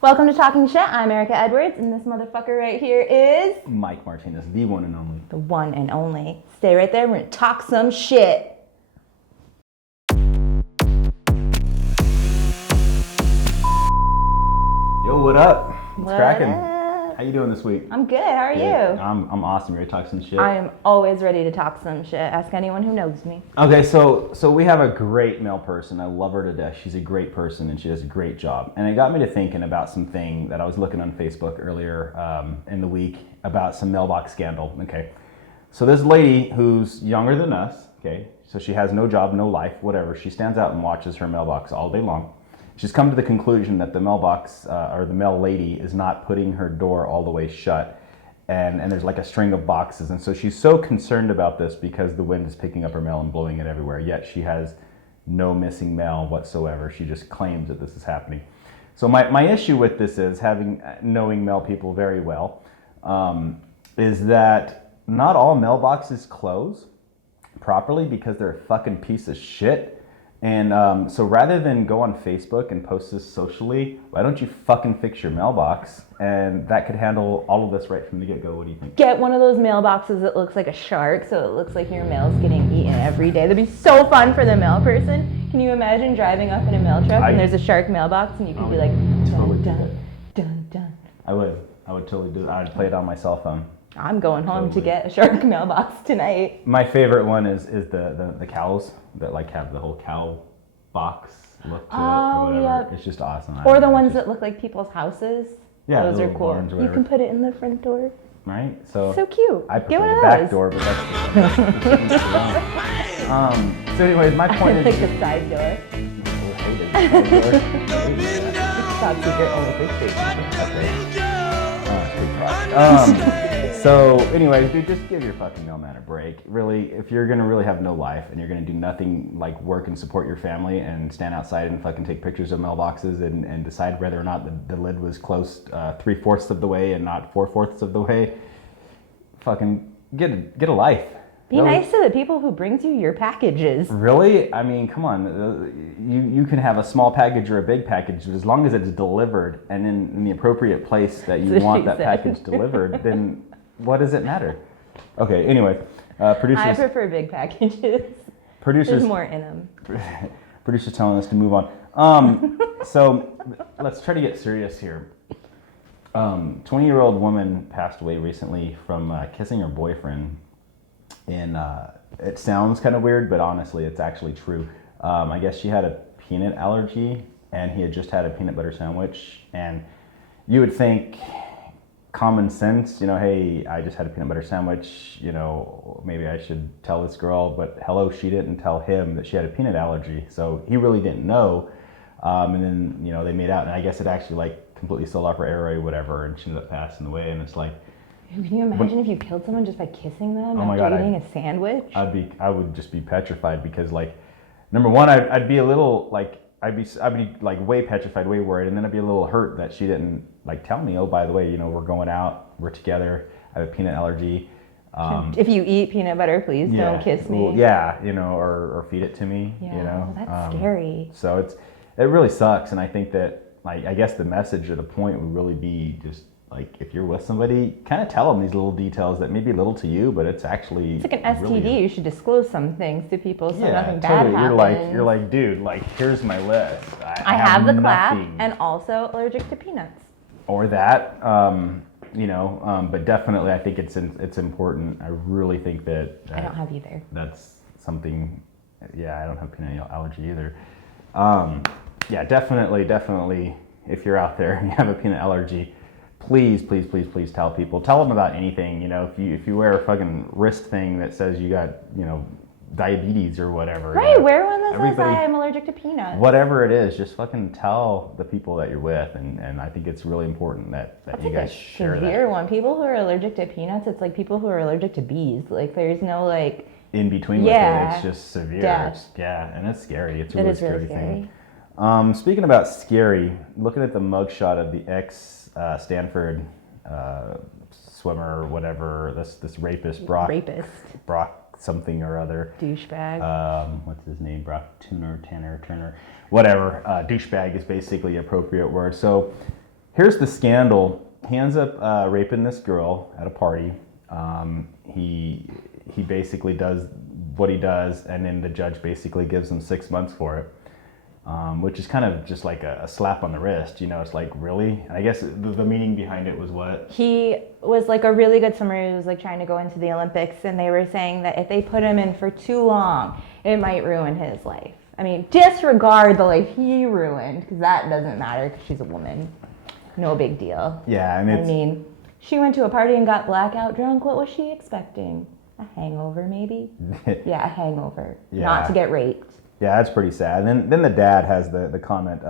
Welcome to Talking Shit. I'm Erika Edwards, and this motherfucker right here is Mike Martinez, the one and only. the one and only. Stay right there. We're gonna talk some shit. Yo, what up? What's cracking? Up? How you doing this week? I'm good. How are you? I'm awesome. You ready to talk some shit? I am always ready to talk some shit. Ask anyone who knows me. Okay, so we have a great male person. I love her to death. She's a great person and she does a great job. And it got me to thinking about something that I was looking on Facebook earlier in the week about some mailbox scandal. Okay, so this lady who's younger than us. Okay, so she has no job, no life, whatever. She stands out and watches her mailbox all day long. She's come to the conclusion that the mailbox or the mail lady is not putting her door all the way shut, and there's like a string of boxes, and so she's so concerned about this because the wind is picking up her mail and blowing it everywhere, yet she has no missing mail whatsoever. She just claims that this is happening. So my issue with this is, knowing mail people very well, is that not all mailboxes close properly because they're a fucking piece of shit. And so rather than go on Facebook and post this socially, why don't you fucking fix your mailbox? And that could handle all of this right from the get-go. What do you think? Get one of those mailboxes that looks like a shark, so it looks like your mail's getting eaten every day. That'd be so fun for the mail person. Can you imagine driving up in a mail truck and there's a shark mailbox and you could be like, dun, dun, dun, dun. I would totally do it. I'd play it on my cell phone. I'm going home to get a shark mailbox tonight. My favorite one is the cows that like have the whole cow box look to it or whatever. Yep. It's just awesome. Or the ones that look like people's houses. Yeah, those are cool. barns or You whatever. can put it in the front door. Right? So cute. I Get prefer one the of back those. door, but that's so anyways, my point Like is the side door. Top secret only for So anyways, dude, just give your fucking mailman a break. Really, if you're gonna really have no life and you're gonna do nothing like work and support your family and stand outside and fucking take pictures of mailboxes and decide whether or not the lid was closed 3/4 of the way and not 4/4 of the way, fucking get a life. Be nice to the people who brings you your packages. Really? I mean, come on. You can have a small package or a big package, but as long as it's delivered and in the appropriate place that you want that package delivered, then what does it matter? Okay, anyway, producers... I prefer big packages. Producers... There's more in them. Producers telling us to move on. So let's try to get serious here. 20-year-old woman passed away recently from kissing her boyfriend. And it sounds kind of weird, but honestly, it's actually true. I guess she had a peanut allergy, and he had just had a peanut butter sandwich. And you would think, common sense, hey, I just had a peanut butter sandwich, maybe I should tell this girl. But hello, she didn't tell him that she had a peanut allergy, so he really didn't know. And then, they made out, and I guess it actually like completely sold off her airway or whatever, and she ended up passing away. And it's like, can you imagine if you killed someone just by kissing them after eating a sandwich? I would just be petrified because, like, number one, I'd be a little like I'd be like way petrified, way worried, and then I'd be a little hurt that she didn't like tell me. Oh, by the way, we're going out, we're together. I have a peanut allergy. If you eat peanut butter, please don't kiss me. Well, yeah, or feed it to me. Yeah, that's scary. So it really sucks, and I think that I guess the message or the point would really be just. Like, if you're with somebody, kind of tell them these little details that may be little to you, but it's actually... It's like an STD. Really... You should disclose some things to people so nothing totally. bad happens. You're like, dude, like, here's my list. I have the clap and also allergic to peanuts. Or that, but definitely I think it's important. I really think that... I don't have either. That's something... Yeah, I don't have peanut allergy either. Yeah, definitely, if you're out there and you have a peanut allergy... Please tell people. Tell them about anything. If you wear a fucking wrist thing that says you got, diabetes or whatever. Right, wear one that says I am allergic to peanuts. Whatever it is, just fucking tell the people that you're with, and I think it's really important that you guys share that. That's a severe one. People who are allergic to peanuts, it's like people who are allergic to bees. Like there's no like... In between with it, it's just severe. Death. Yeah, and it's scary. It's a really scary thing. Speaking about scary, looking at the mugshot of the Stanford swimmer or whatever, this rapist, Brock something or other. Douchebag. What's his name? Brock Turner, whatever. Douchebag is basically the appropriate word. So here's the scandal. He ends up raping this girl at a party. He basically does what he does, and then the judge basically gives him 6 months for it, which is kind of just like a slap on the wrist. It's like, really? And I guess the meaning behind it was what? He was like a really good swimmer who was like trying to go into the Olympics, and they were saying that if they put him in for too long, it might ruin his life. I mean, disregard the life he ruined, because that doesn't matter because she's a woman. No big deal. Yeah, and I mean, she went to a party and got blackout drunk. What was she expecting? A hangover, maybe? Yeah, a hangover. Yeah. Not to get raped. Yeah, that's pretty sad. And then the dad has the comment.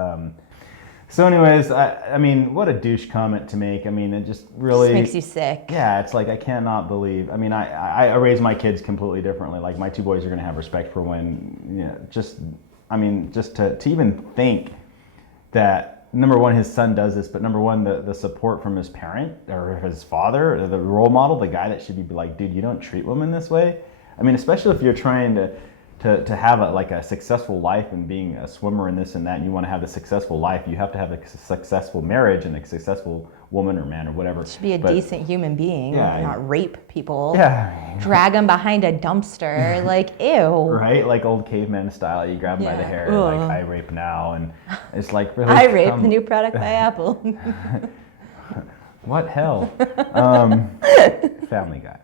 So anyways, I mean, what a douche comment to make. I mean, it just really... Just makes you sick. Yeah, it's like, I cannot believe... I mean, I raise my kids completely differently. Like, my two boys are going to have respect for when, just to even think that, number one, his son does this, but number one, the support from his parent or his father, the role model, the guy that should be like, dude, you don't treat women this way. I mean, especially if you're trying to have a successful life and being a swimmer and this and that, and you want to have a successful life, you have to have a successful marriage and a successful woman or man or whatever. Should be a decent human being, not rape people. Yeah. Drag them behind a dumpster, like, ew. Right? Like old caveman style, you grab them by the hair, like, I rape now, and it's like, really? I rape, the new product by Apple. What hell? Family Guy.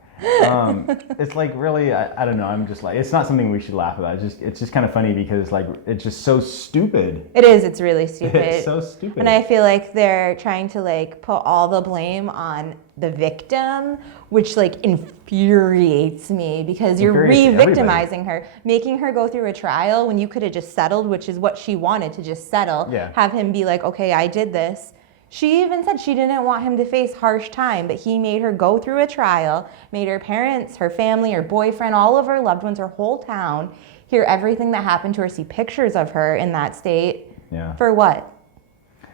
It's like, really, I don't know. I'm just like, it's not something we should laugh about. It's just kind of funny because like it's just so stupid. It is. It's really stupid. It's so stupid. And I feel like they're trying to like put all the blame on the victim, which like infuriates me because you're re-victimizing her, making her go through a trial when you could have just settled, which is what she wanted, to just settle. Yeah. Have him be like, okay, I did this. She even said she didn't want him to face harsh time, but he made her go through a trial, made her parents, her family, her boyfriend, all of her loved ones, her whole town, hear everything that happened to her, see pictures of her in that state. Yeah. For what?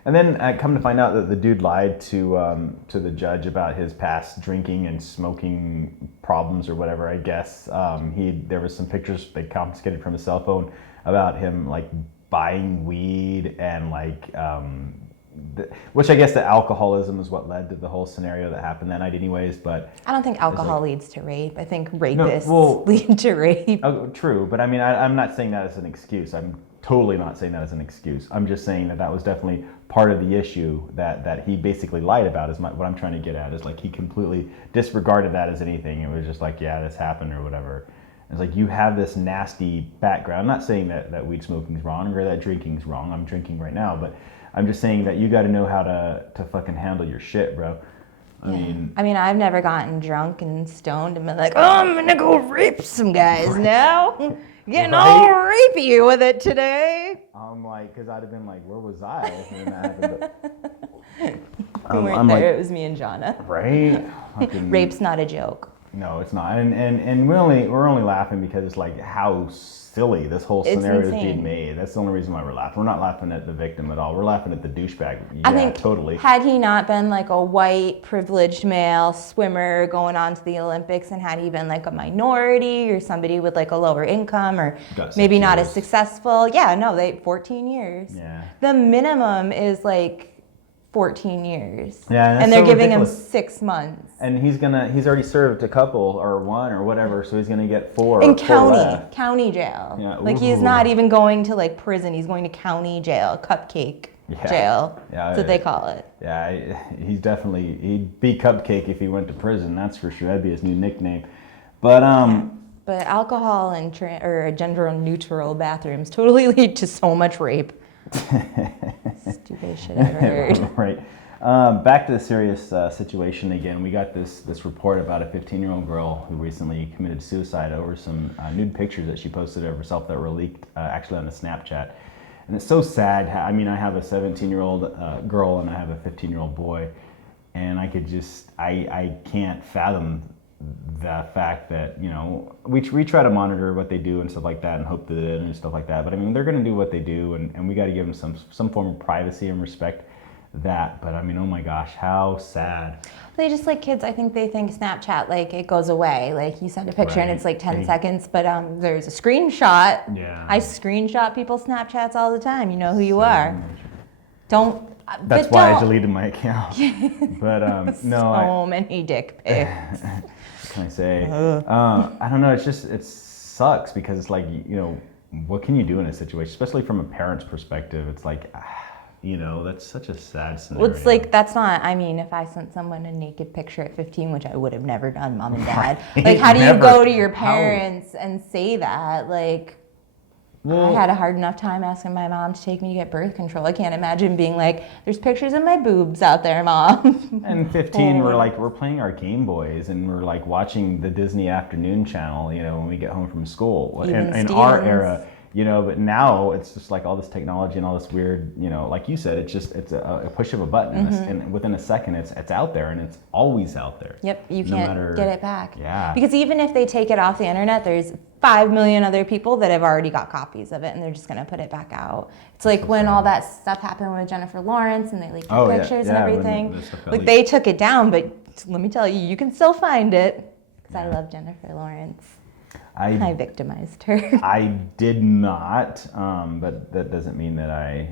And then come to find out that the dude lied to the judge about his past drinking and smoking problems or whatever. I guess there was some pictures they confiscated from his cell phone about him like buying weed and like. Which I guess the alcoholism is what led to the whole scenario that happened that night anyways, but... I don't think alcohol leads to rape. I think rapists lead to rape. Oh, true, but I mean, I'm not saying that as an excuse. I'm totally not saying that as an excuse. I'm just saying that was definitely part of the issue that he basically lied about, what I'm trying to get at, is like he completely disregarded that as anything. It was just like, yeah, this happened or whatever. It's like, you have this nasty background. I'm not saying that weed smoking is wrong or that drinking is wrong. I'm drinking right now, but I'm just saying that you got to know how to fucking handle your shit, bro. I mean, I've never gotten drunk and stoned and been like, oh, I'm gonna go rape some guys now. Getting all rapey with it today. I'm like, because I'd have been like, where was I when that happened? You weren't there. It was me and Jonna. Right? Rape's not a joke. No, it's not. And we're only laughing because it's like how silly this whole scenario is being made. That's the only reason why we're laughing. We're not laughing at the victim at all. We're laughing at the douchebag. Yeah, I think totally. Had he not been like a white privileged male swimmer going on to the Olympics, and had he been like a minority or somebody with like a lower income or maybe not as successful, 14 years. Yeah. The minimum is like 14 years. Yeah, and they're giving him 6 months. And he's already served a couple or one or whatever, so he's gonna get 4. In county jail. Yeah, like he's not even going to like prison. He's going to county jail, cupcake jail. Yeah, that's what they call it. Yeah, he'd be Cupcake if he went to prison. That's for sure. That'd be his new nickname. But But alcohol and or gender neutral bathrooms totally lead to so much rape. Stupidest shit I've ever heard. Right. Back to the serious situation again. We got this report about a 15-year-old girl who recently committed suicide over some nude pictures that she posted of herself that were leaked actually on the Snapchat. And it's so sad. I mean, I have a 17-year-old girl and I have a 15-year-old boy, and I can't fathom the fact that, we try to monitor what they do and stuff like that and hope that they and stuff like that. But I mean, they're going to do what they do, and we got to give them some form of privacy and respect that. But I mean, oh my gosh, how sad. They just like kids, I think they think Snapchat, like it goes away. Like you send a picture and it's like 10 seconds, but there's a screenshot. Yeah. I screenshot people's Snapchats all the time. You know who you are. That's But why I don't- deleted my account. But no, So many dick pics. what can I say? I don't know. It sucks because it's like, what can you do in a situation, especially from a parent's perspective? It's like, that's such a sad scenario. Well, it's like, that's not, I mean, if I sent someone a naked picture at 15, which I would have never done, mom and dad, like, how do you Never. go to your How? parents and say that? Like, I had a hard enough time asking my mom to take me to get birth control. I can't imagine being like, there's pictures of my boobs out there, mom. And 15, we're playing our Game Boys and we're like watching the Disney Afternoon Channel, when we get home from school. In our era, but now it's just like all this technology and all this weird, like you said, it's a push of a button, and within a second it's out there, and it's always out there. Yep, you can't get it back. Yeah. Because even if they take it off the internet, there's 5 million other people that have already got copies of it, and they're just going to put it back out. It's like when all that stuff happened with Jennifer Lawrence and they leaked her pictures and everything. Like, they took it down, but let me tell you, you can still find it. Because I love Jennifer Lawrence. I victimized her. I did not, but that doesn't mean that I,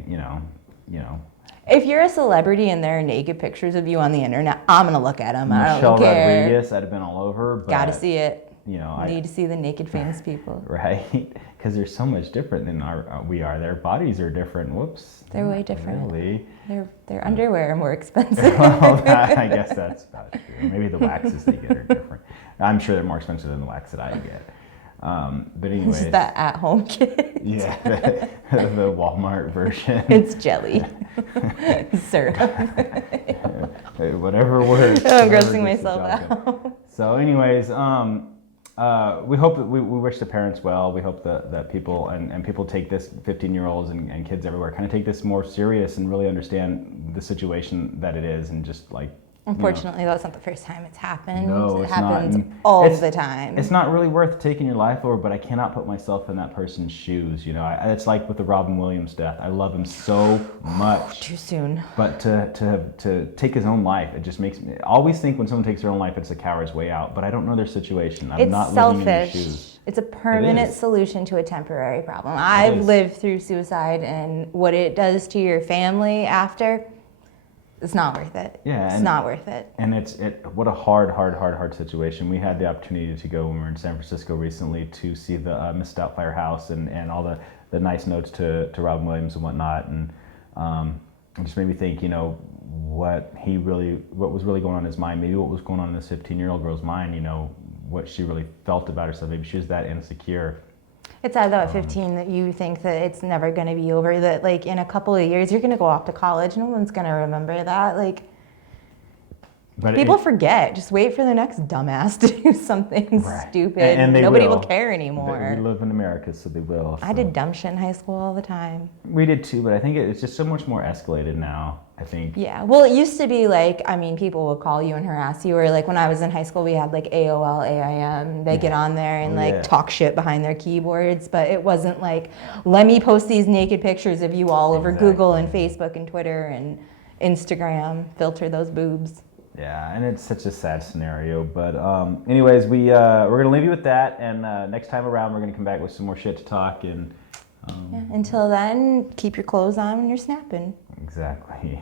If you're a celebrity and there are naked pictures of you on the internet, I'm going to look at them. I Michelle don't care. Rodriguez, I'd have been all over. But, Gotta see it. I need to see the naked famous people. Right? Because they're so much different than we are. Their bodies are different. Whoops. They're way different. Really? Their underwear are more expensive. Well, I guess that's about true. Maybe the waxes they get are different. I'm sure they're more expensive than the wax that I get. But anyways. This is that at-home kit. Yeah, the Walmart version. It's jelly. Syrup. Whatever works. I'm whatever grossing gets the myself job done. out. So anyways, we hope that we wish the parents well. We hope that people and people take this, 15-year-olds and kids everywhere, kind of take this more serious and really understand the situation that it is, and just like, Unfortunately, that's not the first time it's happened. No, it it's happens not. all the time. It's not really worth taking your life over, but I cannot put myself in that person's shoes. It's like with the Robin Williams death. I love him so much. Too soon. But to take his own life, it just makes me. I always think when someone takes their own life, it's a coward's way out. But I don't know their situation. I'm not living in their shoes. It's a permanent solution to a temporary problem. I've lived through suicide, and what it does to your family after. It's not worth it. Yeah, it's not worth it. And what a hard situation. We had the opportunity to go when we were in San Francisco recently to see the Miss Doubtfire house and all the nice notes to Robin Williams and whatnot, and it just made me think, what was really going on in his mind, maybe what was going on in this 15-year-old girl's mind, what she really felt about herself. Maybe she was that insecure. It's sad though at 15 that you think that it's never going to be over, that like in a couple of years you're going to go off to college. No one's going to remember that. Like, but people forget. Just wait for the next dumbass to do something stupid. And nobody will care anymore. We live in America, so they will. So. I did dumb shit in high school all the time. We did too, but I think it's just so much more escalated now. I think. Yeah. Well, it used to be like, people would call you and harass you, or like when I was in high school, we had like AOL, AIM. They get on there and talk shit behind their keyboards, but it wasn't like, let me post these naked pictures of you all over Google and Facebook and Twitter and Instagram, filter those boobs. Yeah, and it's such a sad scenario. But anyways, we're gonna leave you with that, and next time around, we're gonna come back with some more shit to talk. And until then, keep your clothes on when you're snapping. Exactly.